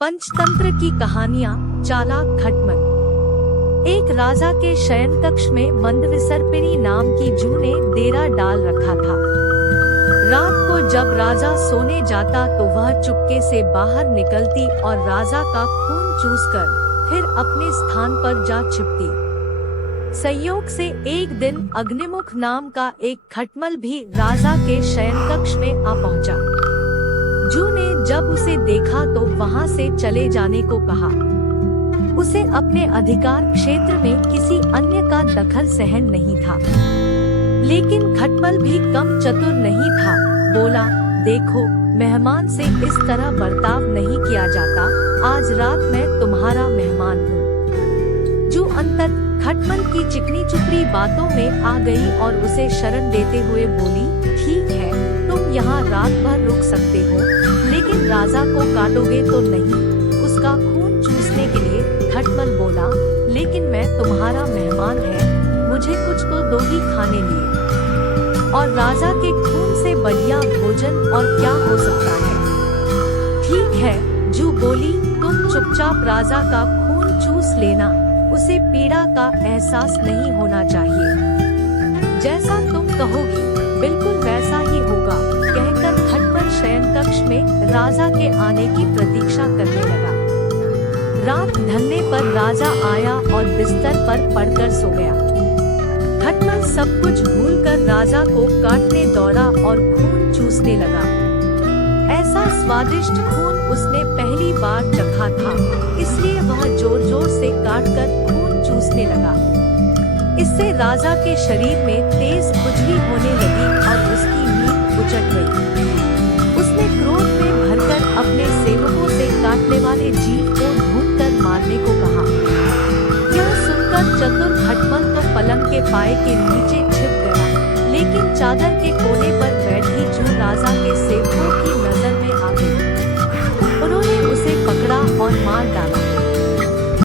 पंचतंत्र की कहानियाँ। चालाक खटमल। एक राजा के शयन कक्ष में मंदविसर्पिणी नाम की जू ने डेरा डाल रखा था। रात को जब राजा सोने जाता तो वह चुपके से बाहर निकलती और राजा का खून चूसकर फिर अपने स्थान पर जा छिपती। संयोग से एक दिन अग्निमुख नाम का एक खटमल भी राजा के शयन कक्ष में आ पहुंचा। जू ने जब उसे देखा तो वहां से चले जाने को कहा। उसे अपने अधिकार क्षेत्र में किसी अन्य का दखल सहन नहीं था। लेकिन खटमल भी कम चतुर नहीं था। बोला, देखो, मेहमान से इस तरह बर्ताव नहीं किया जाता। आज रात मैं तुम्हारा मेहमान हूँ। जू अंततः खटमल की चिकनी चुपड़ी बातों में आ गई और उसे शरण देते हुए बोली, ठीक है, तुम यहाँ रात भर रुक सकते हो, लेकिन राजा को काटोगे तो नहीं। उसका खून चूसने के लिए खटमल बोला, लेकिन मैं तुम्हारा मेहमान है, मुझे कुछ तो दो ही खाने लिए। और राजा के खून से बढ़िया भोजन और क्या हो सकता है। ठीक है, जू बोली, तुम चुपचाप राजा का खून चूस लेना, उसे पीड़ा का एहसास नहीं होना चाहिए। जैसा तुम कहोगी बिल्कुल वैसा ही होगा, कहकर खटमल शयन कक्ष में राजा के आने की प्रतीक्षा करने लगा। रात ढलने पर राजा आया और बिस्तर पर पड़कर सो गया। खटमल सब कुछ भूलकर राजा को काटने दौड़ा और खून चूसने लगा। ऐसा स्वादिष्ट खून उसने पहली बार चखा था, इसलिए वह जोर जोर से काटकर खून चूसने लगा। इससे राजा के शरीर में तेज खुजली होने लगी और उसकी नींद उचट गई। उसने क्रोध में भरकर अपने सेवकों से काटने वाले जीव को ढूंढकर मारने को कहा। यह सुनकर चतुर खटमल तो पलंग के पाए के नीचे छिप गया, लेकिन चादर के कोने पर बैठी जू राजा के सेवकों